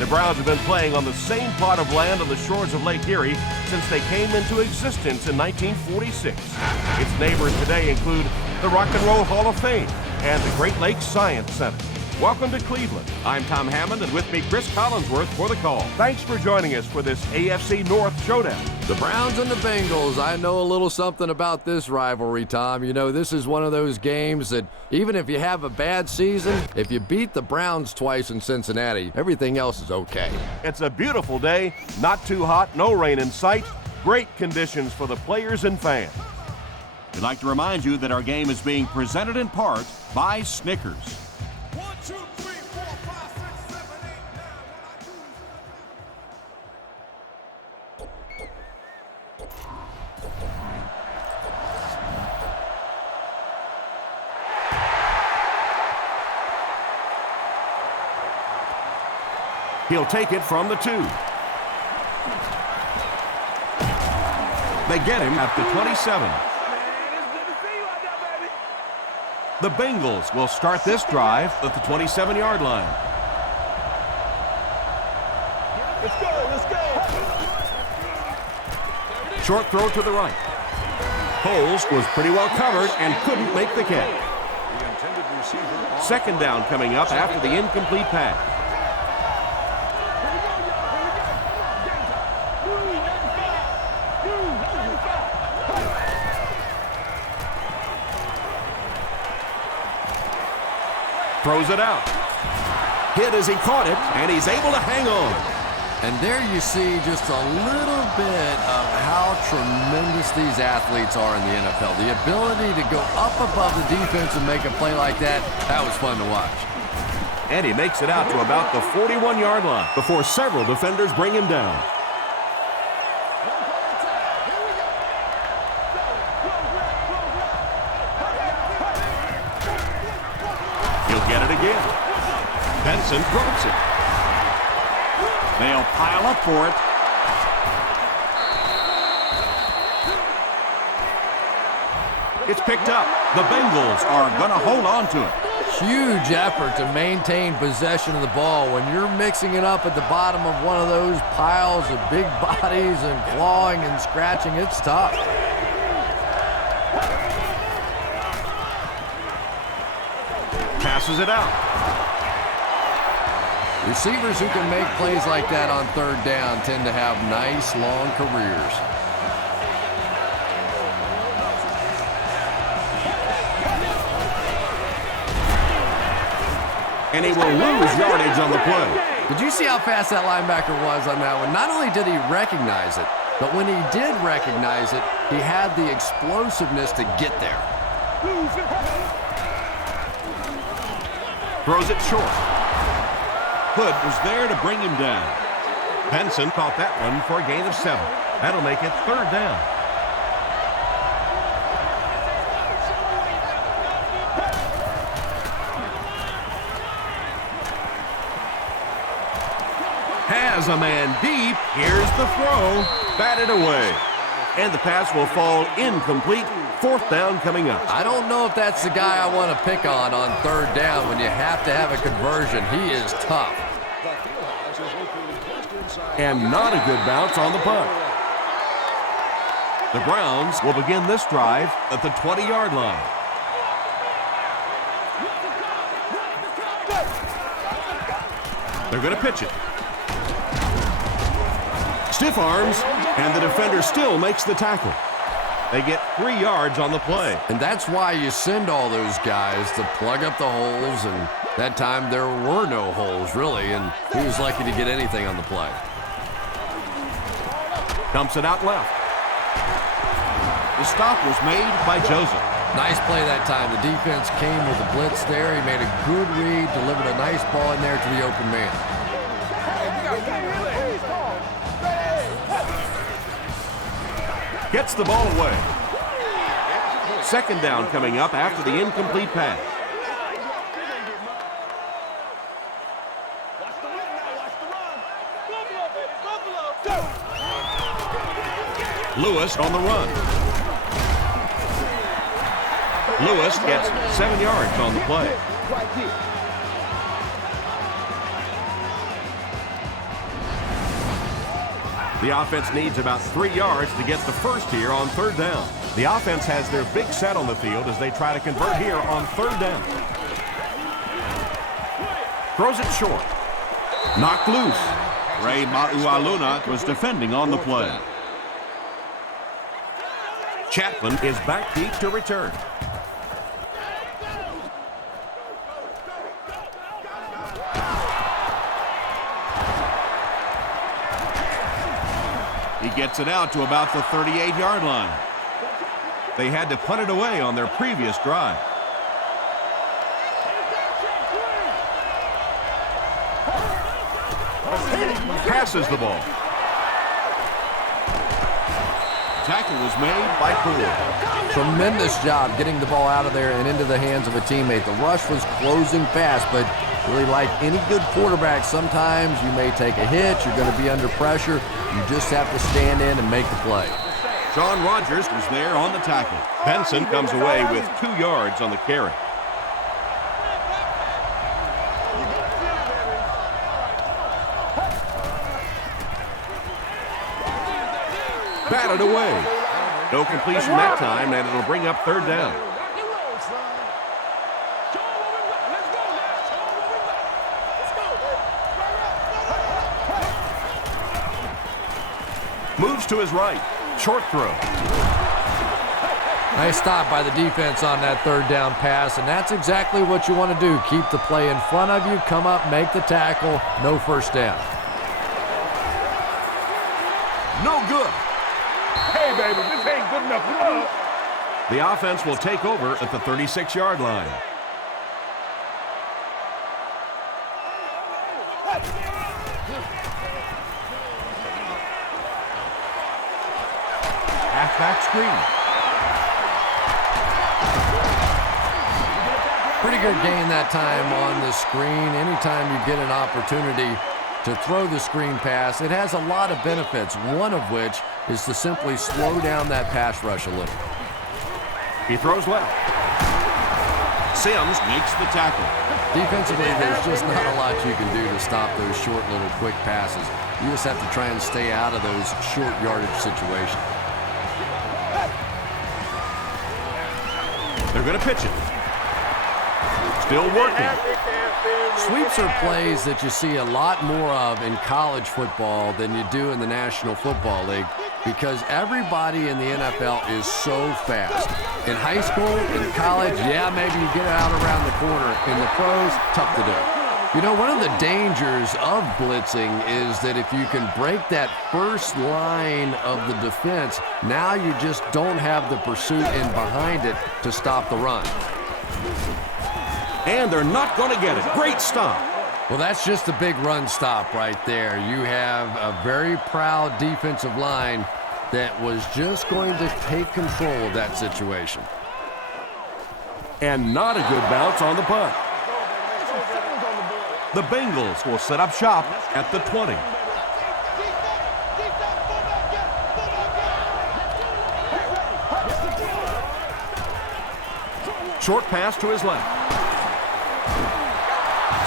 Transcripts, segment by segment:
The Browns have been playing on the same plot of land on the shores of Lake Erie since they came into existence in 1946. Its neighbors today include the Rock and Roll Hall of Fame and the Great Lakes Science Center. Welcome to Cleveland. I'm Tom Hammond, and with me, Chris Collinsworth for the call. Thanks for joining us for this AFC North showdown. The Browns and the Bengals. I know a little something about this rivalry, Tom. You know, this is one of those games that even if you have a bad season, if you beat the Browns twice in Cincinnati, everything else is okay. It's a beautiful day, not too hot, no rain in sight. Great conditions for the players and fans. We'd like to remind you that our game is being presented in part by Snickers. 1, 2, 3, 4, 5, 6, 7, 8, 9, 10. He'll take it from the 2. They get him at the 27. The Bengals will start this drive at the 27-yard line. Let's go. Short throw to the right. Poles was pretty well covered and couldn't make the catch. Second down coming up after the incomplete pass. Throws it out. Hit as he caught it, and he's able to hang on. And there you see just a little bit of how tremendous these athletes are in the NFL. The ability to go up above the defense and make a play like that was fun to watch. And he makes it out to about the 41-yard line before several defenders bring him down. Get it again. Benson throws it. They'll pile up for it. It's picked up. The Bengals are going to hold on to it. Huge effort to maintain possession of the ball. When you're mixing it up at the bottom of one of those piles of big bodies and clawing and scratching, it's tough. Passes it out. Receivers who can make plays like that on third down tend to have nice, long careers. And he will lose yardage on the play. Did you see how fast that linebacker was on that one? Not only did he recognize it, but when he did recognize it, he had the explosiveness to get there. Throws it short. Hood was there to bring him down. Benson caught that one for a gain of 7. That'll make it third down. Has a man deep. Here's the throw. Batted away. And the pass will fall incomplete. Fourth down coming up. I don't know if that's the guy I want to pick on third down when you have to have a conversion. He is tough. And not a good bounce on the punt. The Browns will begin this drive at the 20-yard line. They're going to pitch it. Stiff arms, and the defender still makes the tackle. They get 3 yards on the play. And that's why you send all those guys to plug up the holes, and that time there were no holes, really, and he was lucky to get anything on the play. Dumps it out left. The stop was made by Joseph. Nice play that time. The defense came with a blitz there. He made a good read, delivered a nice ball in there to the open man. Gets the ball away. Second down coming up after the incomplete pass. Lewis on the run. Lewis gets 7 yards on the play. The offense needs about 3 yards to get the first here on 3rd down. The offense has their big set on the field as they try to convert here on 3rd down. Throws it short. Knocked loose. Ray Maualuna was defending on the play. Chapman is back deep to return. He gets it out to about the 38-yard line. They had to punt it away on their previous drive. Passes the ball. Tackle was made by Poole. Tremendous job getting the ball out of there and into the hands of a teammate. The rush was closing fast, but really, like any good quarterback, sometimes you may take a hit. You're going to be under pressure. You just have to stand in and make the play. Sean Rogers was there on the tackle. Benson comes away with 2 yards on the carry. Batted away. No completion that time, and it'll bring up 3rd down. Moves to his right. Short throw. Nice stop by the defense on that 3rd down pass, and that's exactly what you want to do. Keep the play in front of you, come up, make the tackle, no first down. No good. Hey, baby, this ain't good enough. Come on. The offense will take over at the 36-yard line. Halfback screen. Pretty good gain that time on the screen. Anytime you get an opportunity to throw the screen pass, it has a lot of benefits, one of which is to simply slow down that pass rush a little. He throws left. Sims Makes the tackle. Defensively, there's just not a lot you can do to stop those short little quick passes. You just have to try and stay out of those short yardage situations. They're going to pitch it. Still working. Sweeps are plays that you see a lot more of in college football than you do in the National Football League because everybody in the NFL is so fast. In high school, in college, yeah, maybe you get it out around the corner. In the pros, tough to do. You know, one of the dangers of blitzing is that if you can break that first line of the defense, now you just don't have the pursuit in behind it to stop the run. And they're not going to get it. Great stop. Well, that's just a big run stop right there. You have a very proud defensive line that was just going to take control of that situation. And not a good bounce on the punt. The Bengals will set up shop at the 20. Short pass to his left.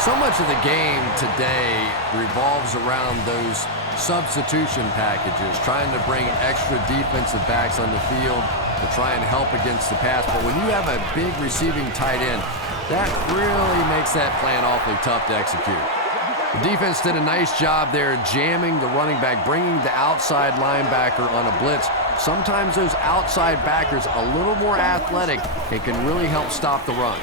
So much of the game today revolves around those substitution packages, trying to bring extra defensive backs on the field to try and help against the pass. But when you have a big receiving tight end, that really makes that plan awfully tough to execute. The defense did a nice job there jamming the running back, bringing the outside linebacker on a blitz. Sometimes those outside backers a little more athletic and can really help stop the run.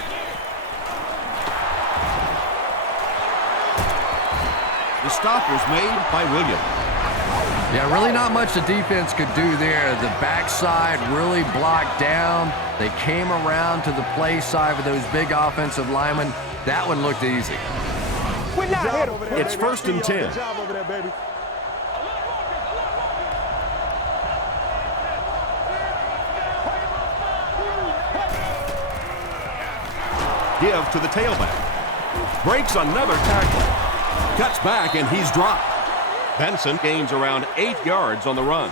The stop was made by Williams. Yeah, really not much the defense could do there. The backside really blocked down. They came around to the play side with those big offensive linemen. That one looked easy. It's 1st and 10. Give to the tailback. Breaks another tackle. Cuts back, and he's dropped. Benson gains around 8 yards on the run.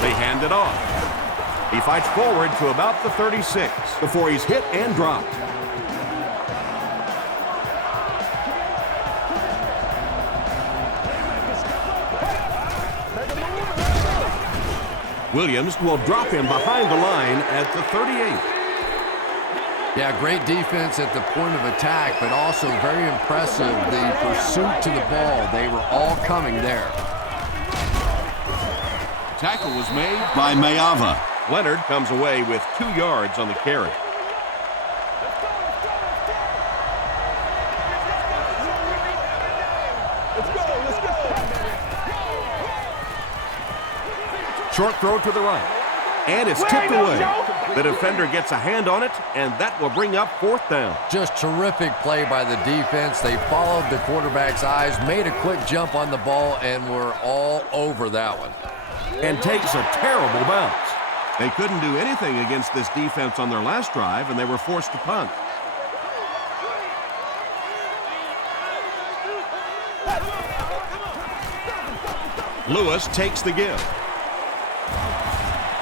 They hand it off. He fights forward to about the 36 before he's hit and dropped. Williams will drop him behind the line at the 38. Yeah, great defense at the point of attack, but also very impressive the pursuit to the ball. They were all coming there. Tackle was made by Mayava. Leonard comes away with 2 yards on the carry. Short throw to the right. And it's tipped away. The defender gets a hand on it, and that will bring up 4th down. Just terrific play by the defense. They followed the quarterback's eyes, made a quick jump on the ball, and were all over that one. And takes a terrible bounce. They couldn't do anything against this defense on their last drive, and they were forced to punt. Lewis takes the give.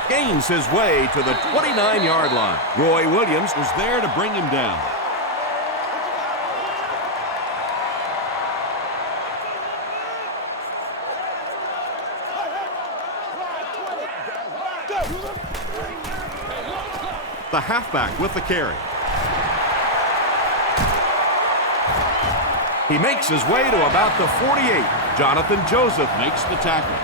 Gains his way to the 29-yard line. Roy Williams Was there to bring him down. the halfback with the carry. He makes his way to about the 48. Jonathan Joseph Makes the tackle.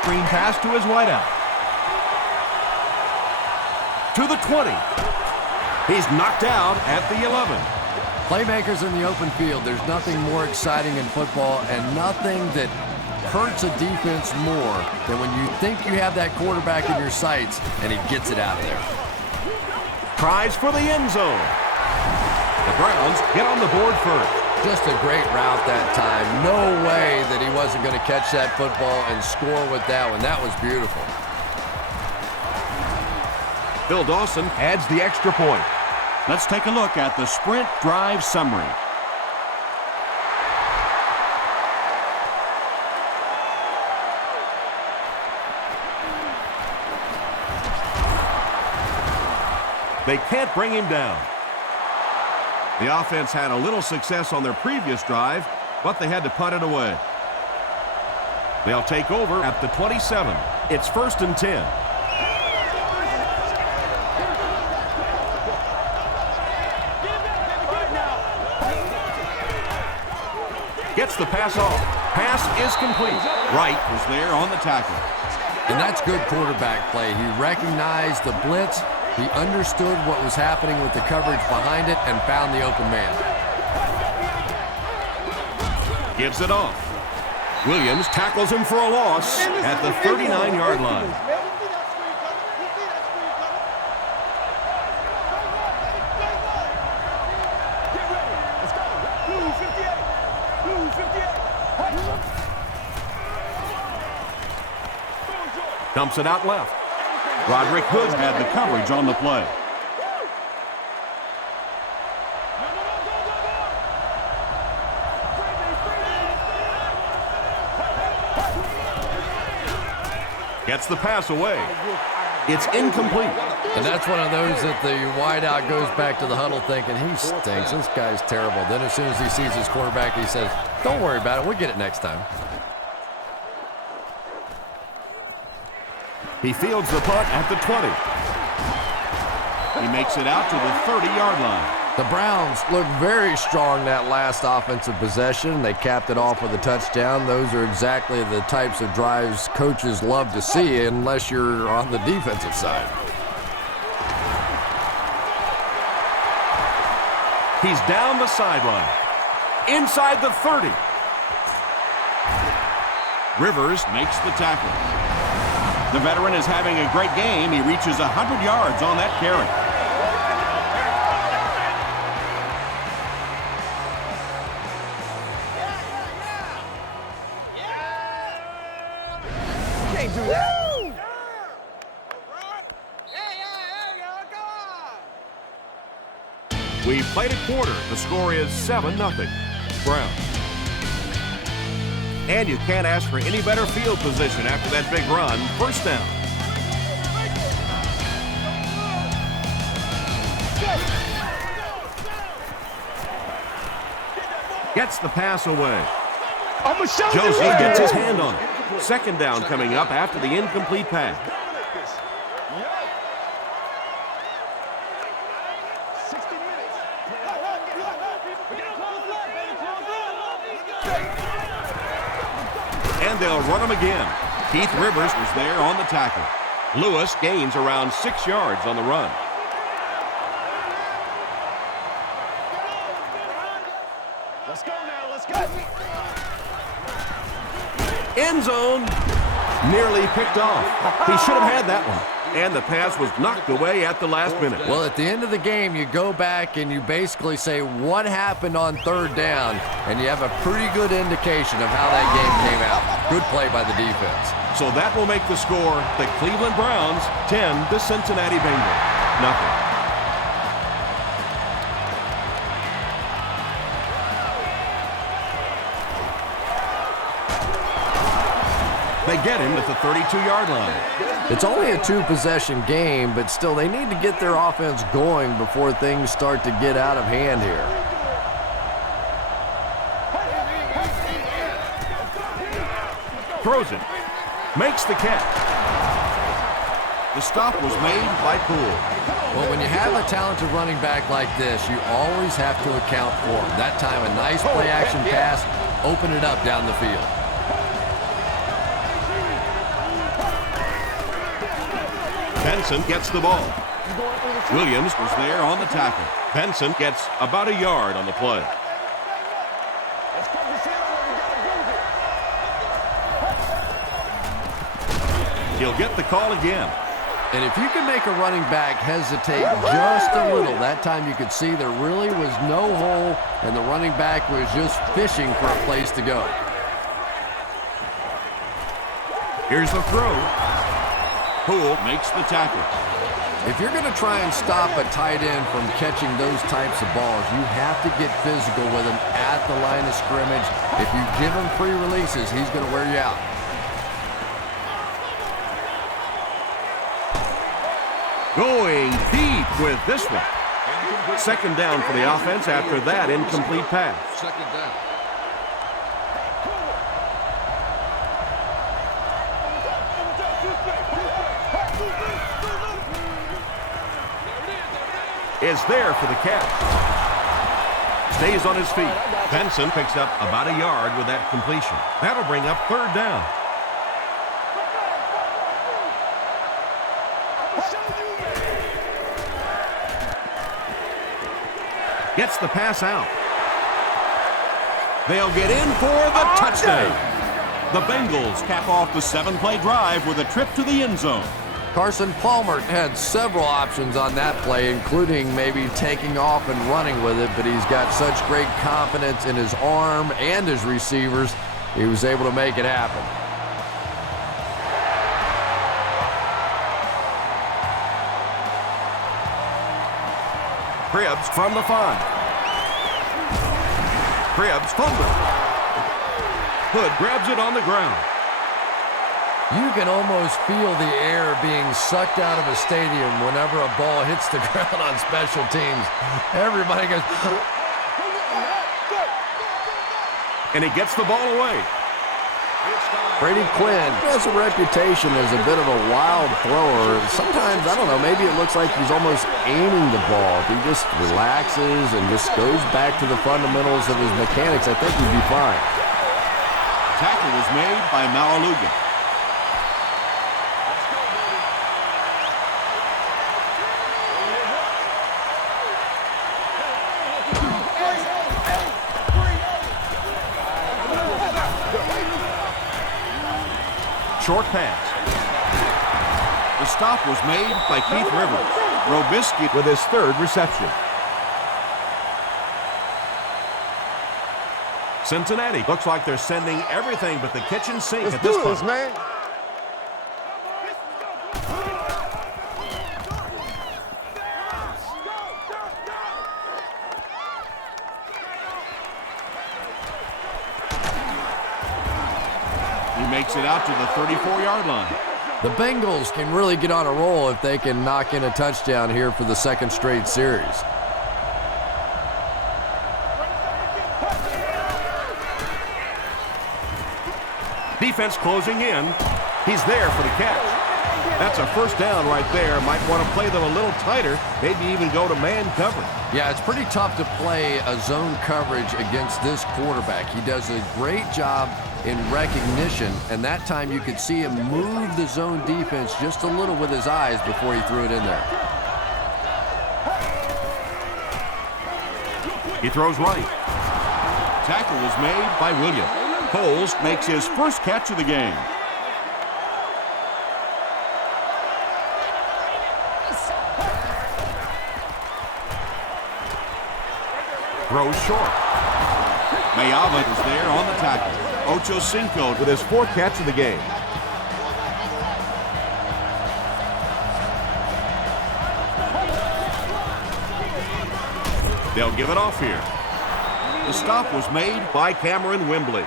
Screen pass to his wideout. To the 20. He's knocked out at the 11. Playmakers in the open field. There's nothing more exciting in football and nothing that hurts a defense more than when you think you have that quarterback in your sights and he gets it out of there. Tries for the end zone. The Browns get on the board first. Just a great route that time. No way that he wasn't going to catch that football and score with that one. That was beautiful. Bill Dawson adds the extra point. Let's take a look at the sprint drive summary. They can't bring him down. The offense had a little success on their previous drive, but they had to punt it away. They'll take over at the 27. It's 1st and 10. Gets the pass off. Pass is complete. Wright Was there on the tackle. And that's good quarterback play. He recognized the blitz. He understood what was happening with the coverage behind it and found the open man. gives it off. Williams tackles him for a loss at the 39-yard line. Dumps it out left. Roderick Hood had the coverage on the play. Gets the pass away. It's incomplete. And that's one of those that the wideout goes back to the huddle thinking, he stinks, this guy's terrible. Then as soon as he sees his quarterback, he says, don't worry about it, we'll get it next time. He fields the punt at the 20. He makes it out to the 30-yard line. The Browns look very strong that last offensive possession. They capped it off with a touchdown. Those are exactly the types of drives coaches love to see unless you're on the defensive side. He's down the sideline. Inside the 30. Rivers makes the tackle. The veteran is having a great game. He reaches 100 yards on that carry. Can't do that. We played a quarter. The score is 7-0. Browns. And you can't ask for any better field position after that big run. First down. Gets the pass away. Josie gets his hand on it. Second down coming up after the incomplete pass. And they'll run him again. Keith Rivers was there on the tackle. Lewis gains around 6 yards on the run. Let's go now, let's go. End zone. Nearly picked off. He should have had that one. And the pass was knocked away at the last minute. Well, at the end of the game, you go back and you basically say what happened on third down, and you have a pretty good indication of how that game came out. Good play by the defense. So that will make the score the Cleveland Browns 10, the Cincinnati Bengals nothing. They get him at the 32-yard line. It's only a two-possession game, but still they need to get their offense going before things start to get out of hand here. Throws it. Makes the catch. The stop was made by Poole. Well, when you have a talented running back like this, you always have to account for him. That time, a nice play-action pass, open it up down the field. Benson gets the ball. Williams was there on the tackle. Benson gets about a yard on the play. He'll get the call again. And if you can make a running back hesitate just a little, that time you could see there really was no hole and the running back was just fishing for a place to go. Here's the throw. Poole makes the tackle. If you're going to try and stop a tight end from catching those types of balls, you have to get physical with him at the line of scrimmage. If you give him free releases, he's going to wear you out. Going deep with this one. Second down for the offense after that incomplete pass. Second down. Is there for the catch. Stays on his feet. Benson picks up about a yard with that completion. That'll bring up third down. Gets the pass out. They'll get in for the touchdown. The Bengals cap off the 7-play drive with a trip to the end zone. Carson Palmer had several options on that play, including maybe taking off and running with it, but he's got such great confidence in his arm and his receivers, he was able to make it happen. Cribbs from the 5. Cribbs fumbled. Hood grabs it on the ground. You can almost feel the air being sucked out of a stadium whenever a ball hits the ground on special teams. Everybody goes... And he gets the ball away. Brady Quinn has a reputation as a bit of a wild thrower. Sometimes, I don't know, maybe it looks like he's almost aiming the ball. If he just relaxes and just goes back to the fundamentals of his mechanics, I think he'd be fine. Tackle was made by Polamalu. Short pass. The stop was made by Keith Rivers. Robisky with his third reception. Cincinnati looks like they're sending everything but the kitchen sink at this point. Man. He makes it out to the 34-yard line. The Bengals can really get on a roll if they can knock in a touchdown here for the second straight series. Defense closing in. He's there for the catch. That's a first down right there. Might want to play them a little tighter, maybe even go to man coverage. Yeah, it's pretty tough to play a zone coverage against this quarterback. He does a great job in recognition, and that time you could see him move the zone defense just a little with his eyes before he threw it in there. He throws right. Tackle was made by Williams. Coles makes his first catch of the game. Throws short. Mayava is there on the tackle. Ocho Cinco With his fourth catch of the game. They'll give it off here. The stop was made By Cameron Wembley.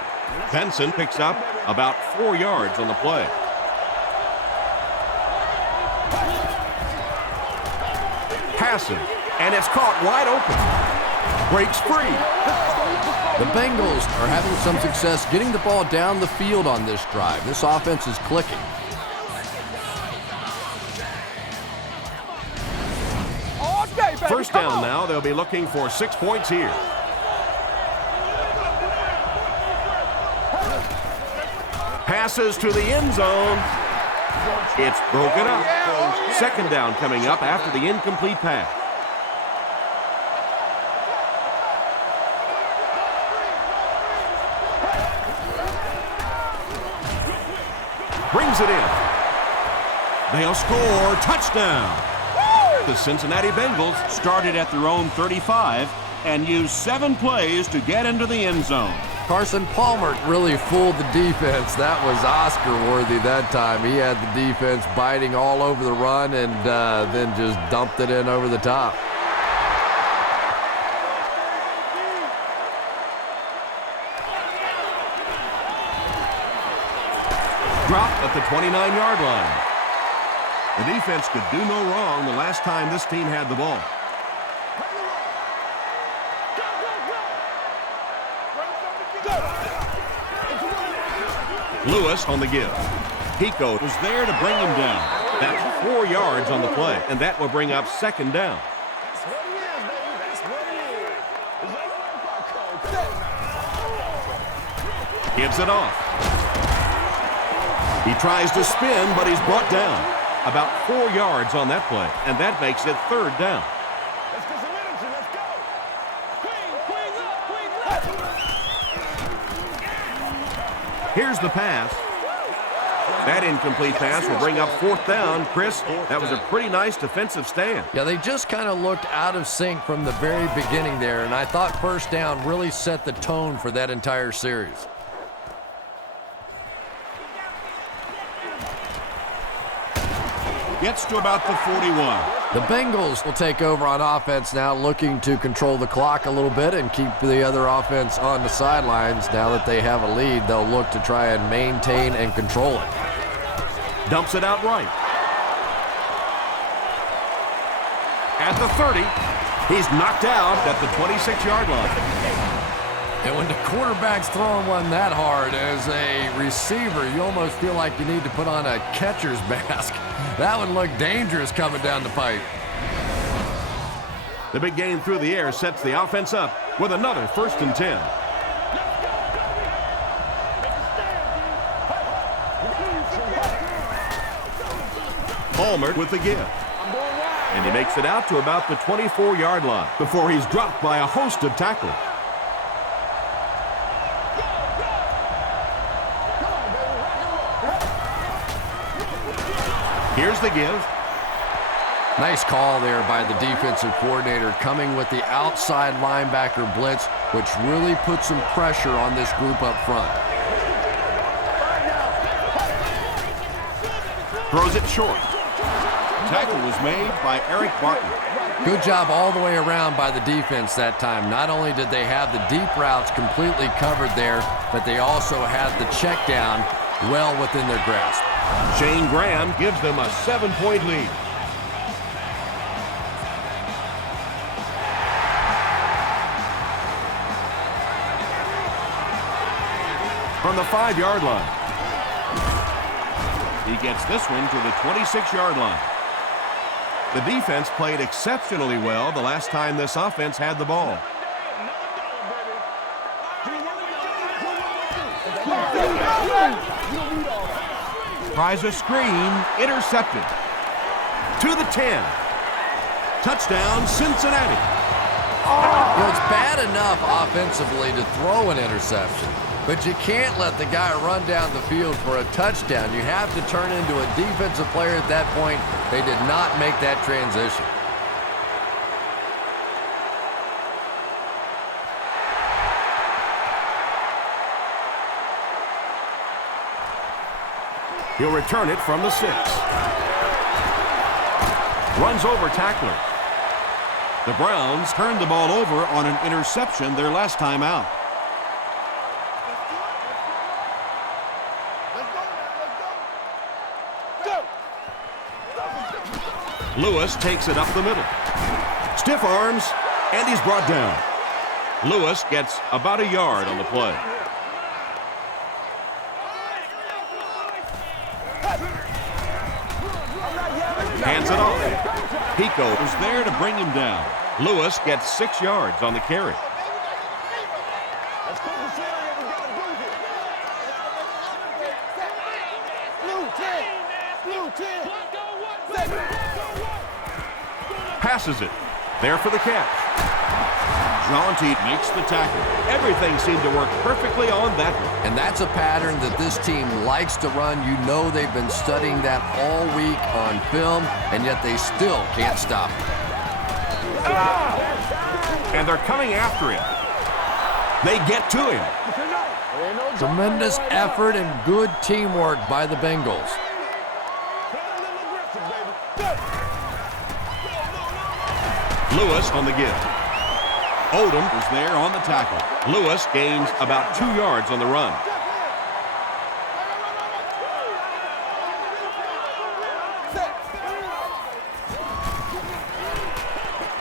Benson picks up about 4 yards on the play. Passes, and it's caught wide open. Breaks free. The Bengals are having some success getting the ball down the field on this drive. This offense is clicking. First down now. They'll be looking for 6 points here. Passes to the end zone. It's broken up. Second down coming up after the incomplete pass. Brings it in. They'll score. Touchdown. The Cincinnati Bengals started at their own 35 and used 7 plays to get into the end zone. Carson Palmer really fooled the defense. That was Oscar-worthy that time. He had the defense biting all over the run and then just dumped it in over the top. Dropped at the 29-yard line. The defense could do no wrong the last time this team had the ball. Lewis on the give. Pico Was there to bring him down. That's 4 yards on the play, and that will bring up second down. Gives it off. He tries to spin, but he's brought down. About 4 yards on that play, and that makes it third down. Here's the pass. That incomplete pass will bring up fourth down. Chris, that was a pretty nice defensive stand. Yeah, they just kind of looked out of sync from the very beginning there, and I thought first down really set the tone for that entire series. Gets to about the 41. The Bengals will take over on offense now, looking to control the clock a little bit and keep the other offense on the sidelines. Now that they have a lead, they'll look to try and maintain and control it. Dumps it out right. At the 30, he's knocked out at the 26-yard line. And when the quarterback's throwing one that hard as a receiver, you almost feel like you need to put on a catcher's mask. That one looked dangerous coming down the pipe. The big game through the air sets the offense up with another 1st and 10. Palmer with the give. And he makes it out to about the 24-yard line before he's dropped by a host of tacklers. Here's the give. Nice call there by the defensive coordinator, coming with the outside linebacker blitz, which really put some pressure on this group up front. Throws it short. Tackle was made by Eric Barton. Good job all the way around by the defense that time. Not only did they have the deep routes completely covered there, but they also had the check down well within their grasp. Shane Graham gives them a 7-point lead. From the 5-yard line. He gets this one to the 26-yard line. The defense played exceptionally well the last time this offense had the ball. Tries a screen, intercepted. To the 10. Touchdown, Cincinnati. Well, it's bad enough offensively to throw an interception, but you can't let the guy run down the field for a touchdown. You have to turn into a defensive player at that point. They did not make that transition. He'll return it from the 6. Runs over tackler. The Browns turned the ball over on an interception their last time out. Lewis takes it up the middle. Stiff arms, and he's brought down. Lewis gets about a yard on the play. Hands it off. Pico is there to bring him down. Lewis gets 6 yards on the carry. Passes it. There for the catch. Jaunty makes the tackle. Everything seemed to work perfectly on that one. And that's a pattern that this team likes to run. You know they've been studying that all week on film, and yet they still can't stop it. And they're coming after him. They get to him. Tremendous effort and good teamwork by the Bengals. Lewis on the give. Odom is there on the tackle. Lewis gains about 2 yards on the run.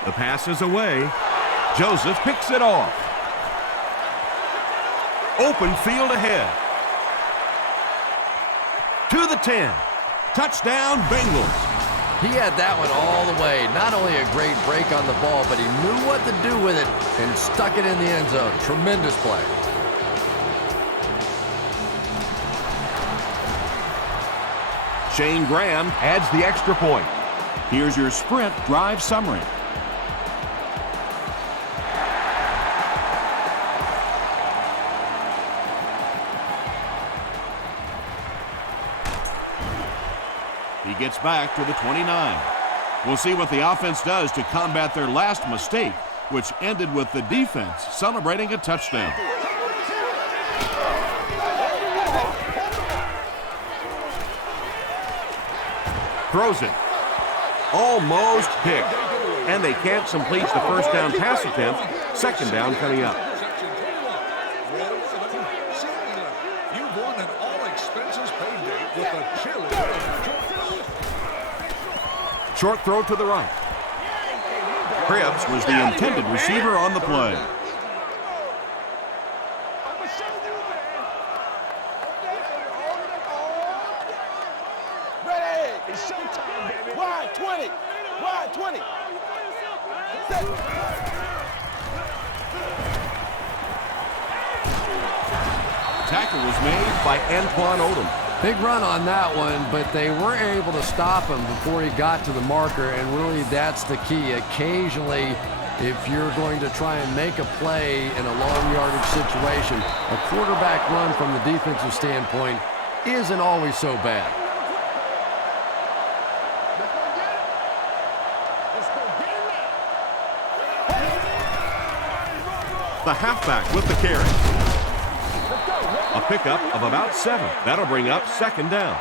The pass is away. Joseph picks it off. Open field ahead. To the 10. Touchdown, Bengals. He had that one all the way. Not only a great break on the ball, but he knew what to do with it and stuck it in the end zone. Tremendous play. Shane Graham adds the extra point. Here's your sprint drive summary. He gets back to the 29. We'll see what the offense does to combat their last mistake, which ended with the defense celebrating a touchdown. Throws it. Almost picked. And they can't complete the first down pass attempt. Second down coming up. You've won an all-expenses paid date with a cheerleader. Short throw to the right. Cribbs was the intended receiver on the play. Ready, it's showtime, baby. Wide 20, wide 20. Tackle was made By Antoine Odom. Big run on that one, but they weren't able to stop him before he got to the marker, and really that's the key. Occasionally, if you're going to try and make a play in a long yardage situation, a quarterback run from the defensive standpoint isn't always so bad. The halfback with the carry. A pickup of about 7. That'll bring up second down.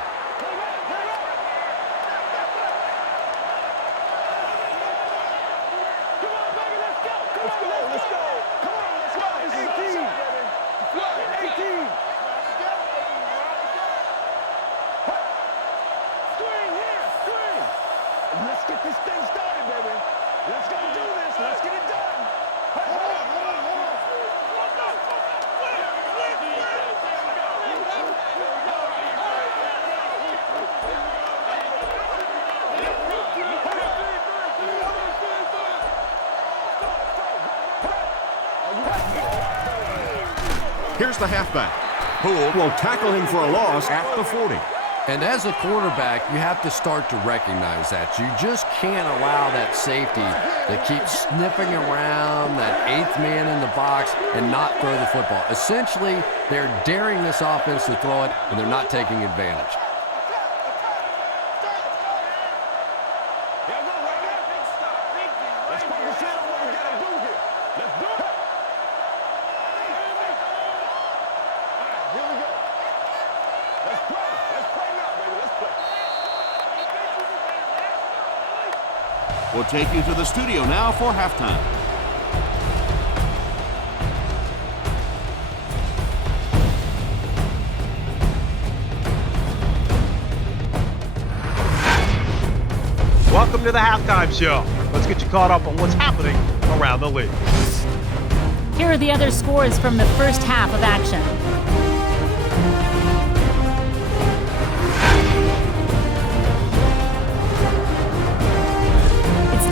Here's the halfback. Poole will tackle him for a loss at the 40. And as a quarterback, you have to start to recognize that. You just can't allow that safety to keep sniffing around that 8th man in the box and not throw the football. Essentially, they're daring this offense to throw it, and they're not taking advantage. We'll take you to the studio now for halftime. Welcome to the halftime show. Let's get you caught up on what's happening around the league. Here are the other scores from the first half of action.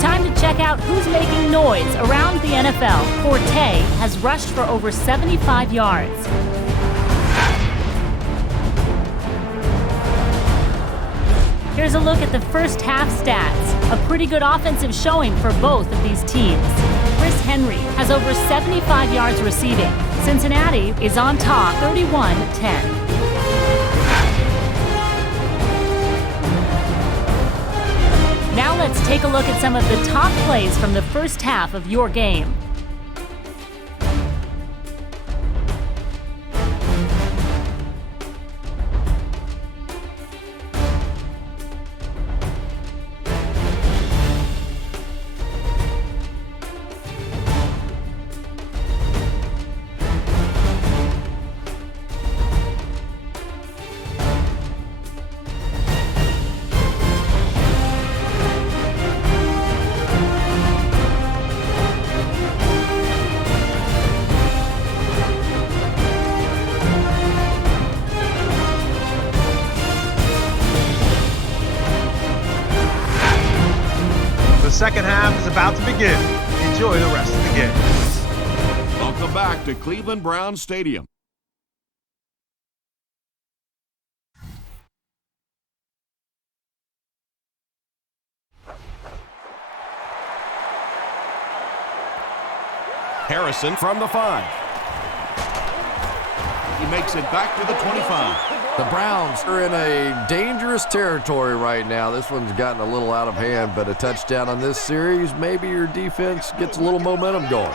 Time to check out who's making noise around the NFL. Forte has rushed for over 75 yards. Here's a look at the first half stats. A pretty good offensive showing for both of these teams. Chris Henry has over 75 yards receiving. Cincinnati is on top, 31-10. Now let's take a look at some of the top plays from the first half of your game. Second half is about to begin. Enjoy the rest of the game. Welcome back to Cleveland Browns Stadium. Harrison from the 5. He makes it back to the 25. The Browns are in a dangerous territory right now. This one's gotten a little out of hand, but a touchdown on this series, maybe your defense gets a little momentum going.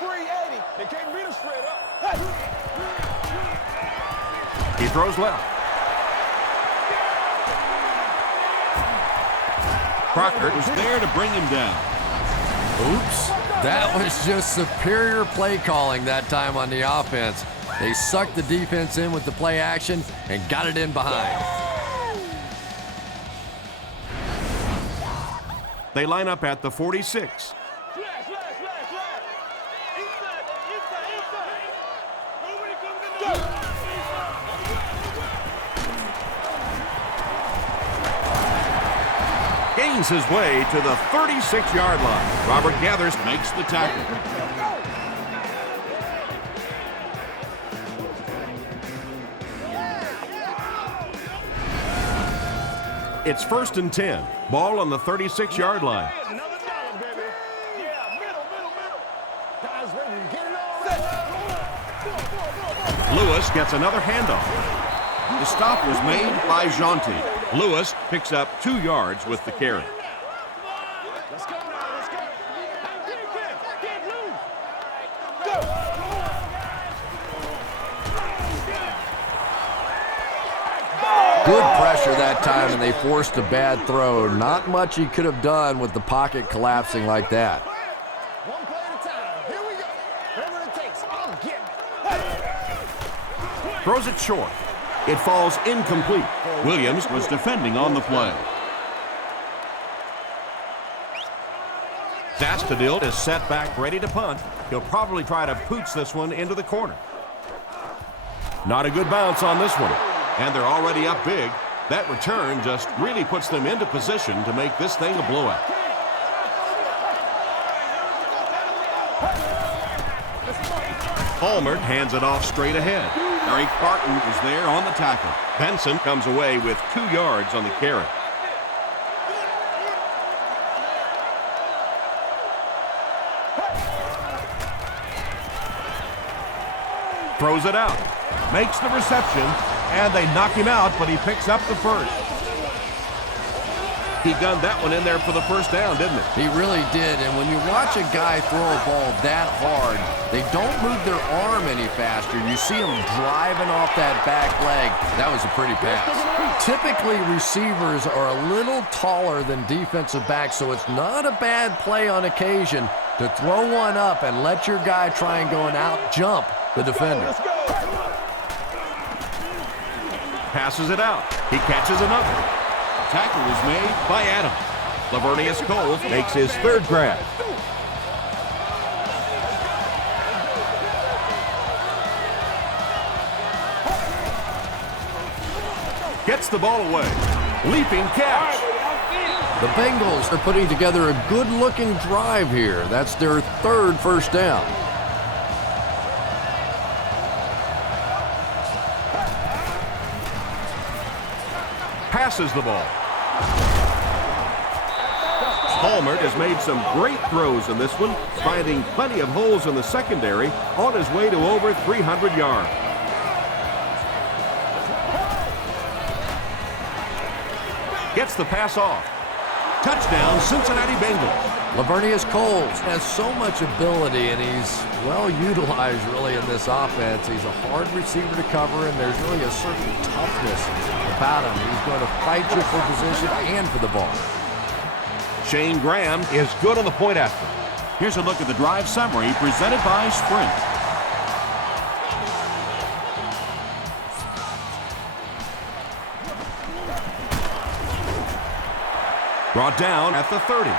380. They can't beat us straight up. He throws left. Crocker was there to bring him down. Oops. That was just superior play calling that time on the offense. They sucked the defense in with the play action and got it in behind. They line up at the 46. Gains his way to the 36-yard line. Robert Gathers Makes the tackle. It's 1st and 10. Ball on the 36-yard line. Lewis gets another handoff. The stop was made by Jonte. Lewis picks up 2 yards with the carry. Good pressure that time, and they forced a bad throw. Not much he could have done with the pocket collapsing like that. One play at a time. Here we go. Whatever it takes, I'll get it. Throws it short. It falls incomplete. Williams was defending on the play. Zastadil is set back, ready to punt. He'll probably try to pooch this one into the corner. Not a good bounce on this one. And they're already up big. That return just really puts them into position to make this thing a blowout. Palmer hands it off straight ahead. Eric Barton was there on the tackle. Benson comes away with 2 yards on the carry. Throws it out. Makes the reception. And they knock him out, but he picks up the first. He gunned that one in there for the first down, didn't he? He really did, and when you watch a guy throw a ball that hard, they don't move their arm any faster. You see him driving off that back leg. That was a pretty pass. Typically, receivers are a little taller than defensive backs, so it's not a bad play on occasion to throw one up and let your guy try and go and out-jump the defender. Passes it out. He catches another. Tackle was made by Adams. Lavernius Coles makes his 3rd grab. Gets the ball away. Leaping catch. The Bengals are putting together a good-looking drive here. That's their 3rd first down. Passes the ball. Palmer has made some great throws in this one, finding plenty of holes in the secondary on his way to over 300 yards. Gets the pass off. Touchdown, Cincinnati Bengals. Lavernius Coles has so much ability, and he's well utilized really in this offense. He's a hard receiver to cover, and there's really a certain toughness about him. He's going to fight you for position and for the ball. Shane Graham is good on the point after. Here's a look at the drive summary presented by Sprint. Brought down at the 30.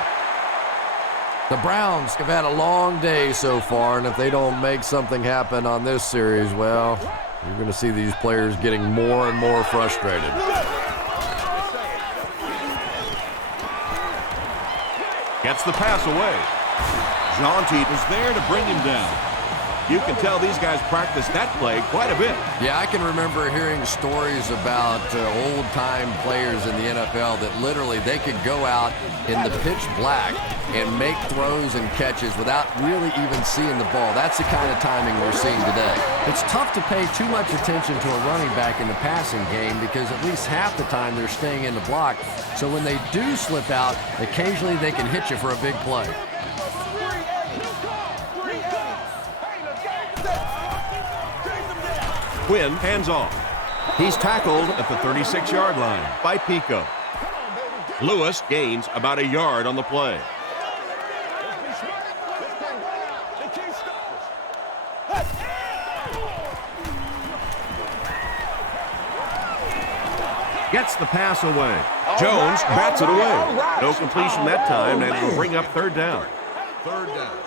The Browns have had a long day so far, and if they don't make something happen on this series, well, you're going to see these players getting more and more frustrated. Gets the pass away. Jaunty was there to bring him down. You can tell these guys practice that play quite a bit. Yeah, I can remember hearing stories about old-time players in the NFL that literally they could go out in the pitch black and make throws and catches without really even seeing the ball. That's the kind of timing we're seeing today. It's tough to pay too much attention to a running back in the passing game because at least half the time they're staying in the block. So when they do slip out, occasionally they can hit you for a big play. Quinn hands off. He's tackled at the 36-yard line by Pico. Lewis gains about a yard on the play. Gets the pass away. Jones bats it away. No completion that time, and it'll bring up 3rd down. 3rd down.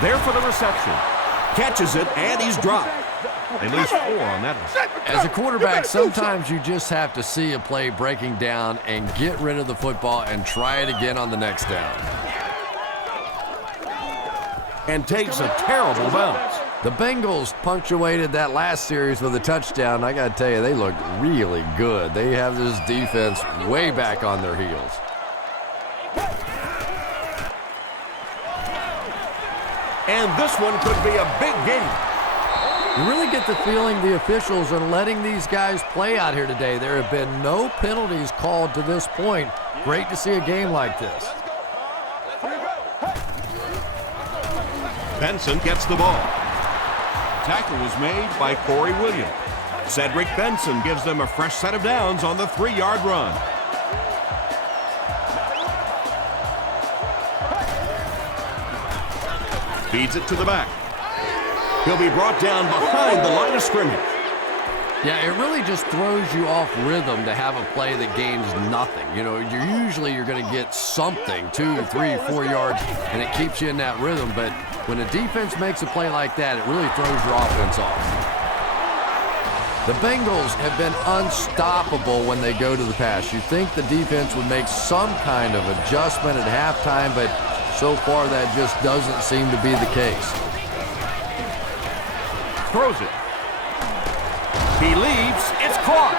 There for the reception. Catches it, and he's dropped. They lose 4 on that one. As a quarterback, sometimes you just have to see a play breaking down and get rid of the football and try it again on the next down. And takes a terrible bounce. The Bengals punctuated that last series with a touchdown. I got to tell you, they looked really good. They have this defense way back on their heels. And this one could be a big game. You really get the feeling the officials are letting these guys play out here today. There have been no penalties called to this point. Great to see a game like this. Benson gets the ball. Tackle was made by Corey Williams. Cedric Benson gives them a fresh set of downs on the 3-yard run. Feeds it to the back. He'll be brought down behind the line of scrimmage. Yeah, it really just throws you off rhythm to have a play that gains nothing. You know, you're going to get something, 2, 3, 4 yards, and it keeps you in that rhythm. But when a defense makes a play like that, it really throws your offense off. The Bengals have been unstoppable when they go to the pass. You think the defense would make some kind of adjustment at halftime, but so far that just doesn't seem to be the case. Throws it. He leaves. It's caught.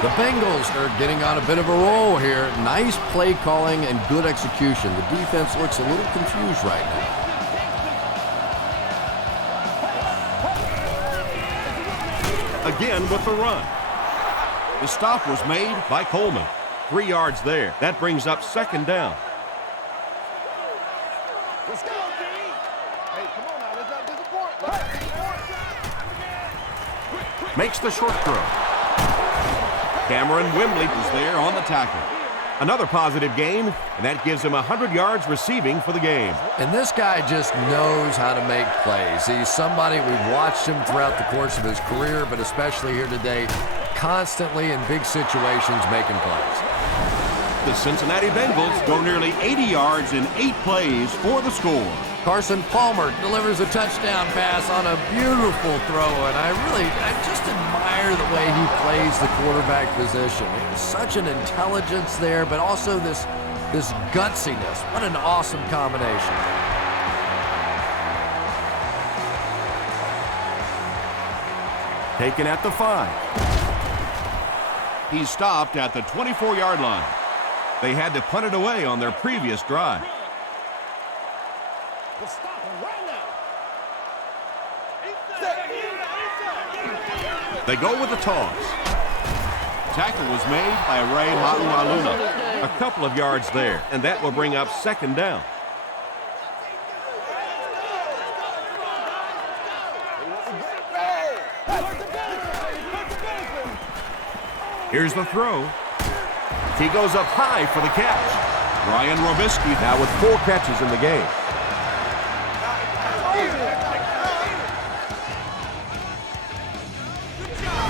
The Bengals are getting on a bit of a roll here. Nice play calling and good execution. The defense looks a little confused right now. Again with the run. The stop was made by Coleman. 3 yards there. That brings up second down. Let's go, B. Hey, come on now. Let's not disappoint. Makes the short throw. Cameron Wimbley was there on the tackle. Another positive gain, and that gives him 100 yards receiving for the game. And this guy just knows how to make plays. He's somebody, we've watched him throughout the course of his career, but especially here today, constantly in big situations making plays. The Cincinnati Bengals go nearly 80 yards in 8 plays for the score. Carson Palmer delivers a touchdown pass on a beautiful throw, and I just admire the way he plays the quarterback position. There's such an intelligence there, but also this gutsiness. What an awesome combination. Taken at the 5. He's stopped at the 24-yard line. They had to punt it away on their previous drive. Let's stop him right now. They go with the toss. Tackle was made by Ray Polamalu. A couple of yards there, and that will bring up second down. Here's the throw. He goes up high for the catch. Ryan Robisky Now with 4 catches in the game.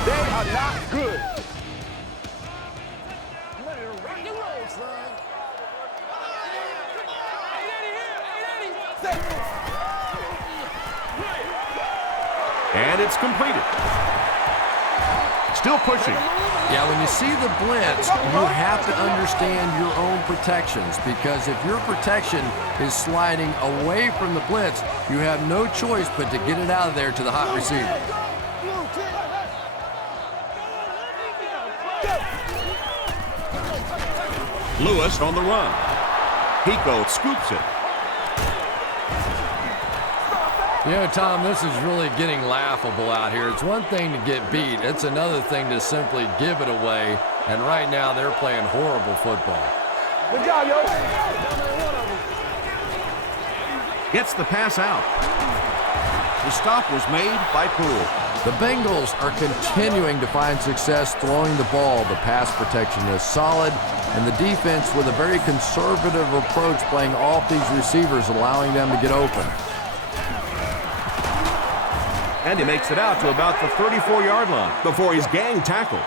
They are not good. I'm ready to rock and roll, son. And it's completed. Still pushing. Yeah, when you see the blitz, you have to understand your own protections, because if your protection is sliding away from the blitz, you have no choice but to get it out of there to the hot receiver. Lewis on the run. Pico scoops it. You know, Tom, this is really getting laughable out here. It's one thing to get beat. It's another thing to simply give it away. And right now, they're playing horrible football. Good job, yo. Gets the pass out. The stop was made by Poole. The Bengals are continuing to find success throwing the ball. The pass protection is solid, and the defense with a very conservative approach playing off these receivers, allowing them to get open. And he makes it out to about the 34-yard line before he's gang tackled.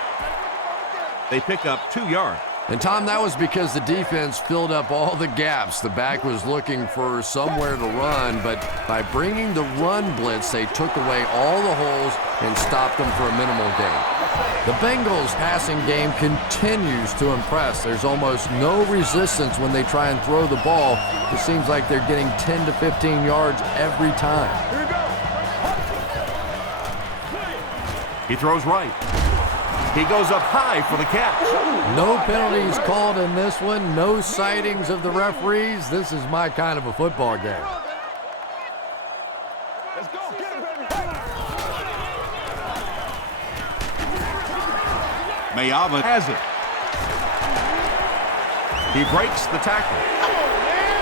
They pick up 2 yards. And, Tom, that was because the defense filled up all the gaps. The back was looking for somewhere to run, but by bringing the run blitz, they took away all the holes and stopped them for a minimal gain. The Bengals' passing game continues to impress. There's almost no resistance when they try and throw the ball. It seems like they're getting 10 to 15 yards every time. He throws right. He goes up high for the catch. No penalties called in this one. No sightings of the referees. This is my kind of a football game. Let's go. Get him, baby. Mayava Has it. He breaks the tackle.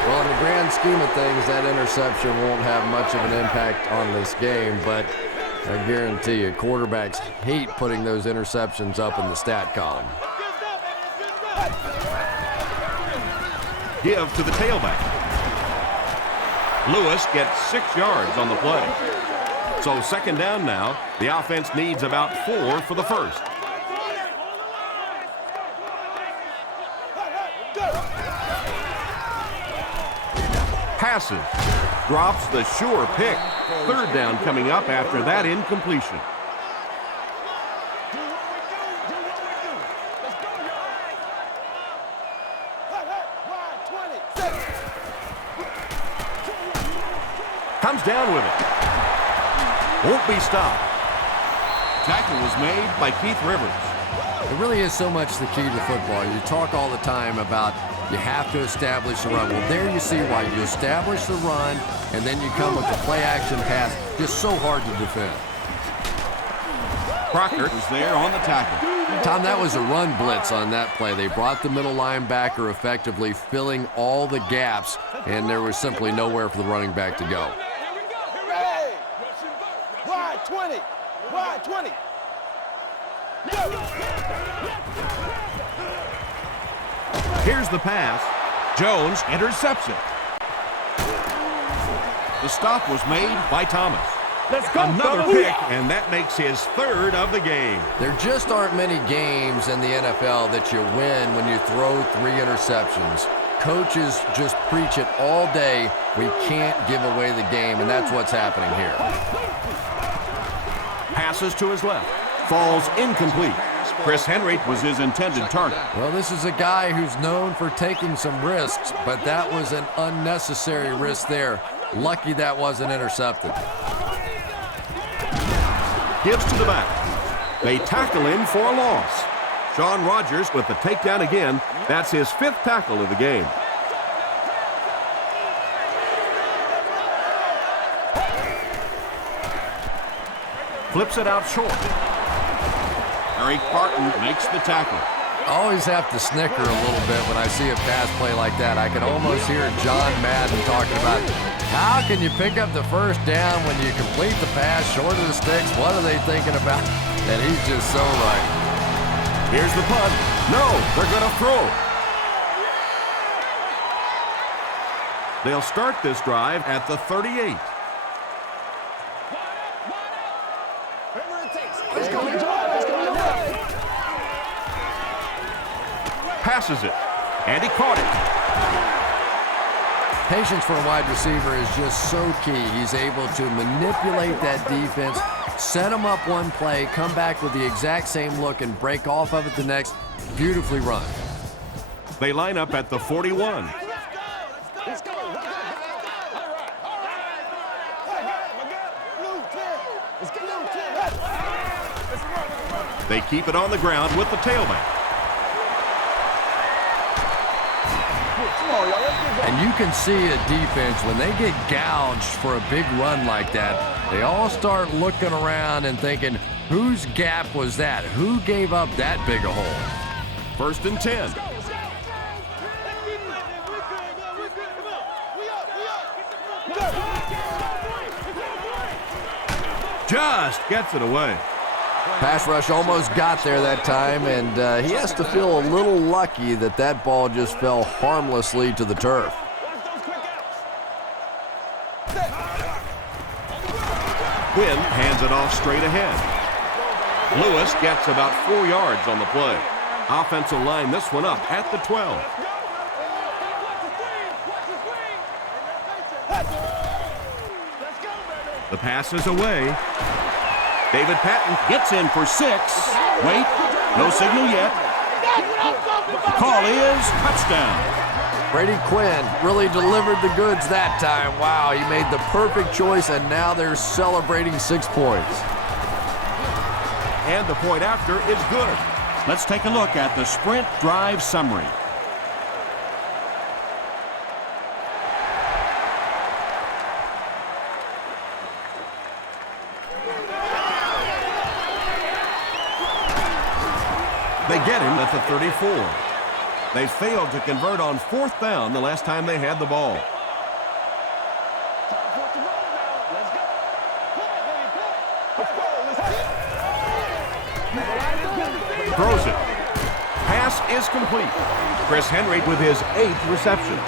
Well, in the grand scheme of things, that interception won't have much of an impact on this game, but I guarantee you, quarterbacks hate putting those interceptions up in the stat column. Give to the tailback. Lewis gets 6 yards on the play. So second down now. The offense needs about 4 for the first. Passes. Drops the sure pick. Third down coming up after that incompletion. down with it. Won't be stopped. Tackle was made by Keith Rivers. It really is so much the key to football. You talk all the time about you have to establish the run. Well, there you see why you establish the run, and then you come with the play-action pass. Just so hard to defend. Crocker was there on the tackle. Tom, that was a run blitz on that play. They brought the middle linebacker effectively filling all the gaps, and there was simply nowhere for the running back to go. Hey! Wide 20! Wide 20! Here's the pass. Jones intercepts it. The stop was made by Thomas. Let's go. Another pick, and that makes his third of the game. There just aren't many games in the NFL that you win when you throw 3 interceptions. Coaches just preach it all day. We can't give away the game, and that's what's happening here. Passes to his left. Falls incomplete. Chris Henry Was his intended target. Well, this is a guy who's known for taking some risks, but that was an unnecessary risk there. Lucky that wasn't intercepted. gives to the back. They tackle him for a loss. Shaun Rogers with the takedown again. That's his 5th tackle of the game. Flips it out short. Eric Barton makes the tackle. I always have to snicker a little bit when I see a pass play like that. I can almost hear John Madden talking about how can you pick up the first down when you complete the pass short of the sticks? What are they thinking about? And he's just so right. Here's the punt. No, they're going to throw. They'll start this drive at the 38. Passes it, and he caught it. Patience for a wide receiver is just so key. He's able to manipulate that defense, set them up one play, come back with the exact same look, and break off of it the next. Beautifully run. They line up at the 41. They keep it on the ground with the tailback. And you can see a defense, when they get gouged for a big run like that, they all start looking around and thinking, whose gap was that? Who gave up that big a hole? 1st and 10. Just gets it away. Pass rush almost got there that time, and he has to feel a little lucky that that ball just fell harmlessly to the turf. Quinn hands it off straight ahead. Lewis gets about 4 yards on the play. Offensive line this one up at the 12. The pass is away. David Patton gets in for 6. Wait, no signal yet. The call is touchdown. Brady Quinn really delivered the goods that time. Wow, he made the perfect choice, and now they're celebrating 6 points. And the point after is good. Let's take a look at the sprint drive summary. They get him at the 34. They failed to convert on 4th down the last time they had the ball. Throws it. Pass is complete. Chris Henry with his 8th reception.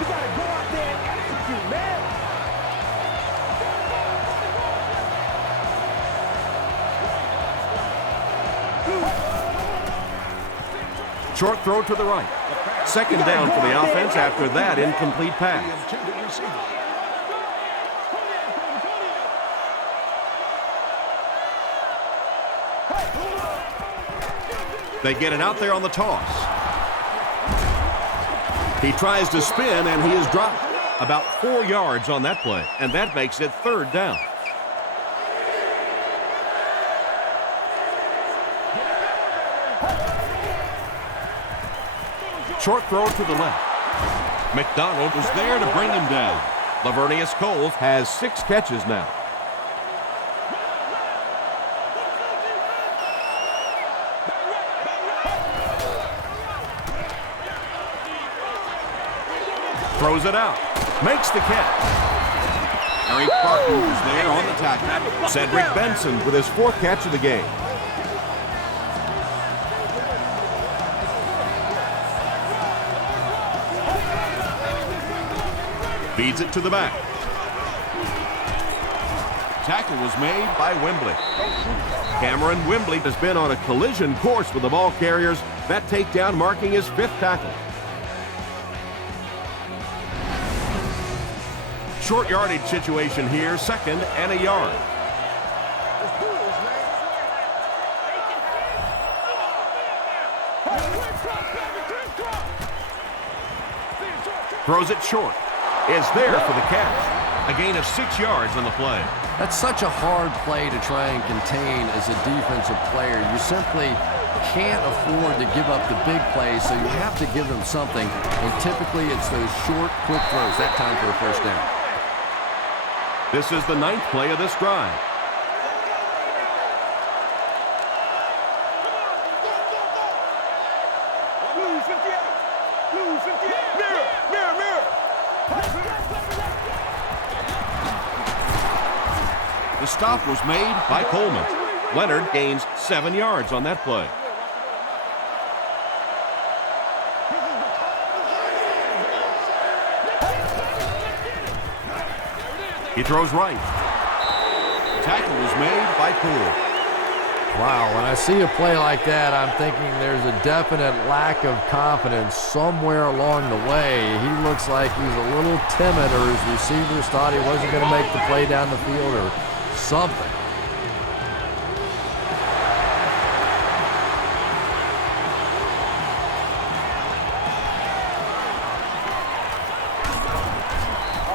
Short throw to the right. 2nd down for the offense after that incomplete pass. They get it out there on the toss. He tries to spin, and he is dropped. about 4 yards on that play, and that makes it 3rd down. Short throw to the left. McDonald was there to bring him down. Lavernius Coles has 6 catches now. Throws it out. Makes the catch. Eric Barton was there on the tackle. Cedric Benson with his 4th catch of the game. Feeds it to the back. Tackle was made by Wembley. Cameron Wembley has been on a collision course with the ball carriers. That takedown marking his 5th tackle. Short yardage situation here, 2nd and a yard. Throws it short. Is there for the catch. A gain of 6 yards on the play. That's such a hard play to try and contain as a defensive player. You simply can't afford to give up the big plays, so you have to give them something. And typically it's those short, quick throws, that time for a 1st down. This is the 9th play of this drive. The stop was made by Coleman. Leonard gains 7 yards on that play. He throws right. Tackle was made by Poole. Wow, when I see a play like that, I'm thinking there's a definite lack of confidence somewhere along the way. He looks like he's a little timid, or his receivers thought he wasn't going to make the play down the field or something.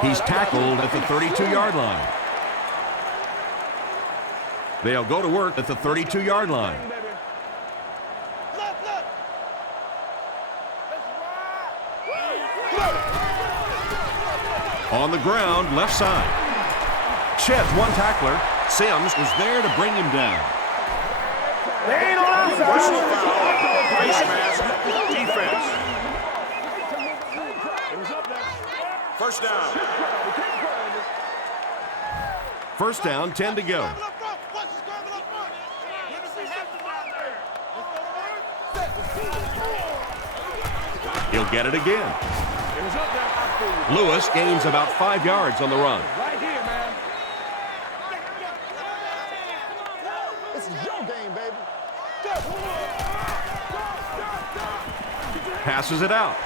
He's tackled at the 32-yard line. They'll go to work at the 32-yard line. On the ground, left side. Sheds 1 tackler. Sims was there to bring him down. They ain't on our side. Personal foul. Face mask. Defense. 1st down. 1st down, 10 to go. He'll get it again. Lewis gains about 5 yards on the run. Right here, man. This is your game, baby. Passes it out.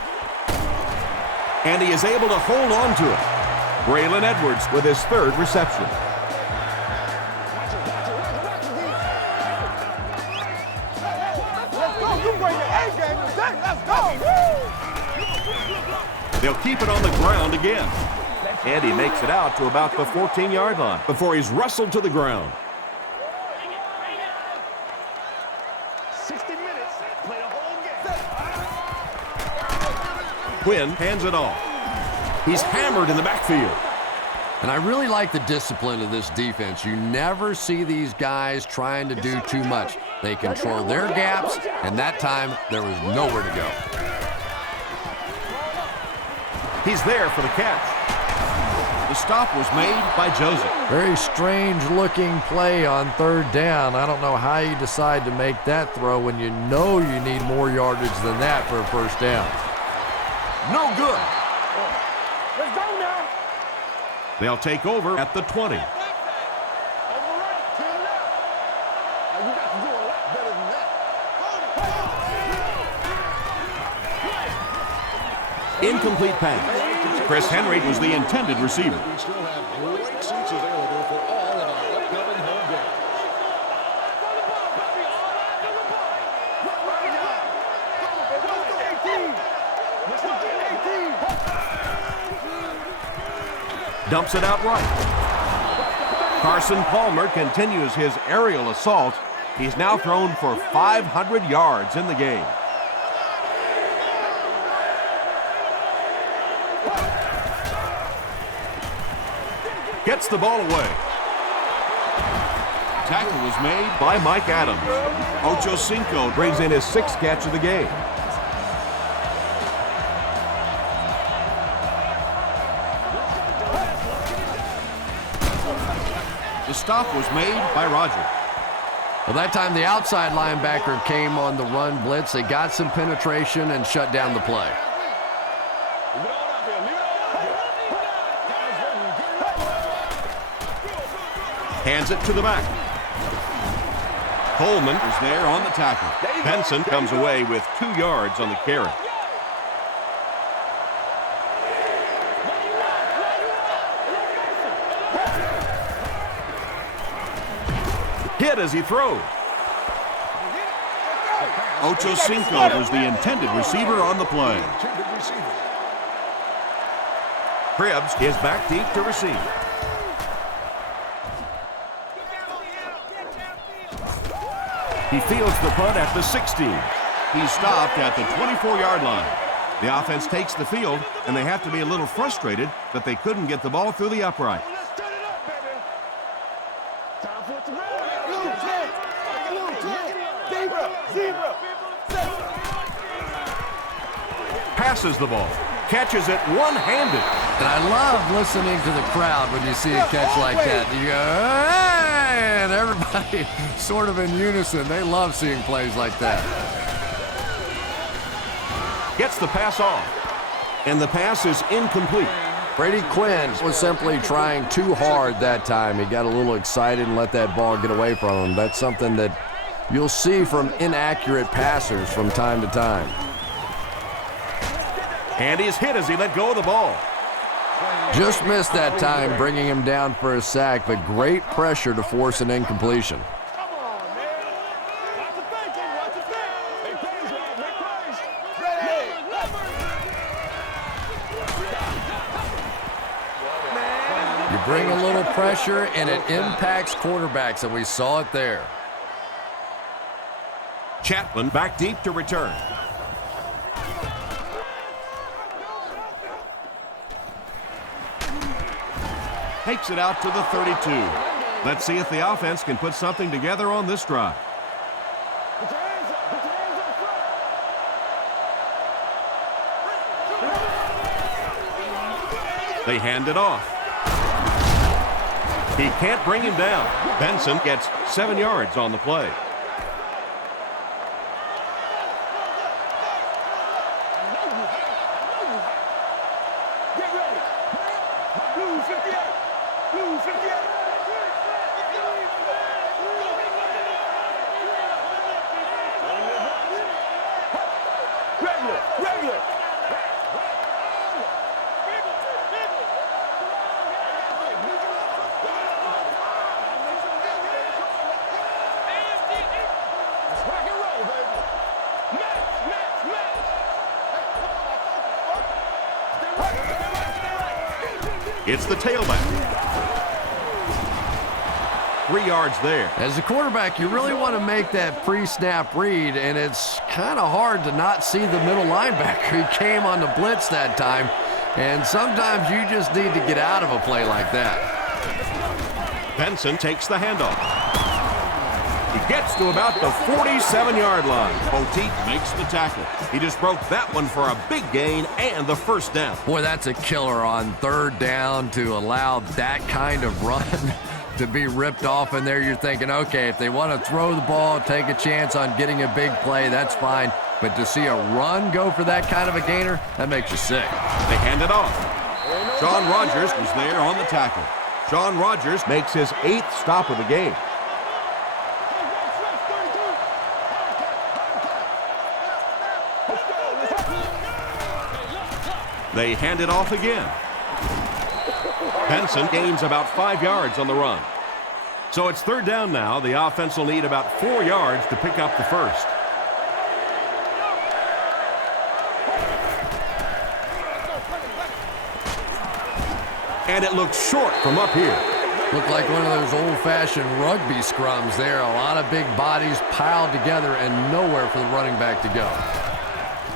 And he is able to hold on to it. Braylon Edwards with his 3rd reception. Let's go. You bring the A game today. Let's go. They'll keep it on the ground again. And he makes it out to about the 14-yard line before he's wrestled to the ground. 60 minutes. Play the whole game. Quinn hands it off. He's hammered in the backfield. And I really like the discipline of this defense. You never see these guys trying to do too much. They control their gaps, and that time there was nowhere to go. He's there for the catch. The stop was made by Joseph. Very strange looking play on 3rd down. I don't know how you decide to make that throw when you know you need more yardage than that for a 1st down. No good. Let's go now. They'll take over at the 20. Over right to the left. You got to do a lot better than that. Incomplete pass. Chris Henry was the intended receiver. We still have great seats available for all of our upcoming home games. Dumps it out right. Carson Palmer continues his aerial assault. He's now thrown for 500 yards in the game. Gets the ball away. Tackle was made By Mike Adams. Ocho Cinco. Brings in his 6th catch of the game. The stop was made by Roger. Well, that time the outside linebacker came on the run blitz. They got some penetration and shut down the play. Hands it to the back. Coleman Was there on the tackle. Benson comes away with 2 yards on the carry. Hit as he throws. Ocho Cinco was the intended receiver on the play. Intended receiver. Cribbs is back deep to receive. He fields the punt at the 16. He stopped at the 24-yard line. The offense takes the field, and they have to be a little frustrated that they couldn't get the ball through the upright. Let's turn it up, baby. Time for it to roll. Zebra. Passes the ball. Catches it one-handed. And I love listening to the crowd when you see a catch like that. You go, hey! And everybody sort of in unison. They love seeing plays like that. Gets the pass off. And the pass is incomplete. Brady Quinn was simply trying too hard that time. He got a little excited and let that ball get away from him. That's something that you'll see from inaccurate passers from time to time. And he's hit as he let go of the ball. Just missed that time, bringing him down for a sack, but great pressure to force an incompletion. Come on, man. Watch the thinking. Watch the thinking. Make plays, y'all. Make plays. Ready. You bring a little pressure, and it impacts quarterbacks, and we saw it there. Chapman back deep to return. Takes it out to the 32. Let's see if the offense can put something together on this drive. Put your hands up. Put your hands up front. They hand it off. He can't bring him down. Benson gets 7 yards on the play. Get ready. Blue 58. Blue 58. Regular. Let's rock and roll, baby. Match. It's the tailback. 3 yards there. As a quarterback, you really want to make that pre-snap read, and it's kind of hard to not see the middle linebacker. He came on the blitz that time, and sometimes you just need to get out of a play like that. Benson takes the handoff. He gets to about the 47-yard line. Poteet makes the tackle. He just broke that one for a big gain and the first down. Boy, that's a killer on 3rd down to allow that kind of run to be ripped off in there. You're thinking, okay, if they want to throw the ball, take a chance on getting a big play, that's fine. But to see a run go for that kind of a gainer, that makes you sick. They hand it off. Sean Rogers was there on the tackle. Sean Rogers makes his 8th stop of the game. They hand it off again. Benson gains about 5 yards on the run. So it's 3rd down now. The offense will need about 4 yards to pick up the first. And it looks short from up here. Looked like one of those old-fashioned rugby scrums there. A lot of big bodies piled together and nowhere for the running back to go.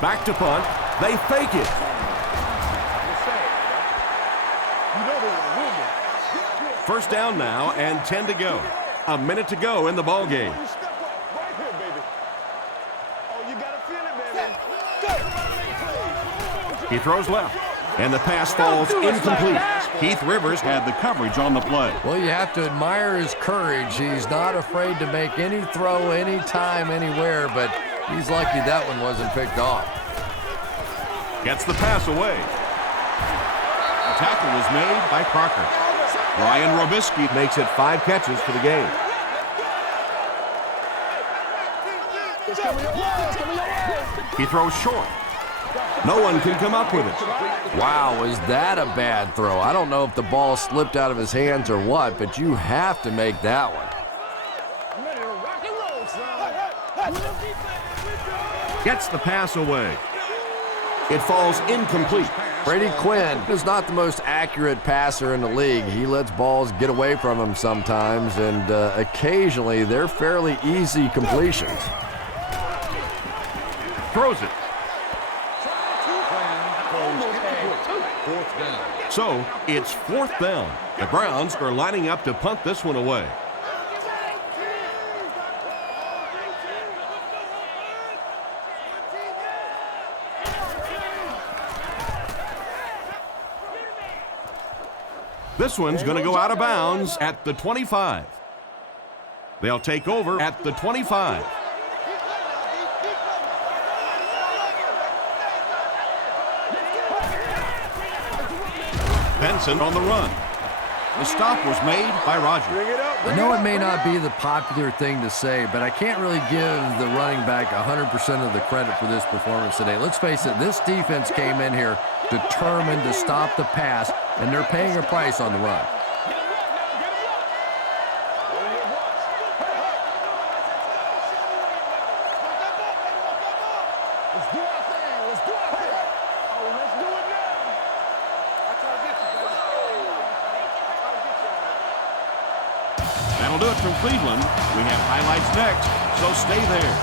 Back to punt. They fake it. First down now and 10 to go. A minute to go in the ball game. He throws left, and the pass falls incomplete. Keith Rivers had the coverage on the play. Well, you have to admire his courage. He's not afraid to make any throw, anytime, anywhere, but he's lucky that one wasn't picked off. Gets the pass away. The tackle was made by Crocker. Brian Robisky makes it 5 catches for the game. He throws short. No one can come up with it. Wow, was that a bad throw? I don't know if the ball slipped out of his hands or what, but you have to make that one. Gets the pass away. It falls incomplete. Brady Quinn is not the most accurate passer in the league. He lets balls get away from him sometimes, and occasionally they're fairly easy completions. Throws it. So, it's 4th down. The Browns are lining up to punt this one away. This one's going to go out of bounds at the 25. They'll take over at the 25. Benson on the run. The stop was made by Rodgers. I know it may not be the popular thing to say, but I can't really give the running back 100% of the credit for this performance today. Let's face it, this defense came in here determined to stop the pass, and they're paying a price on the run. That'll do it from Cleveland. We have highlights next, so stay there.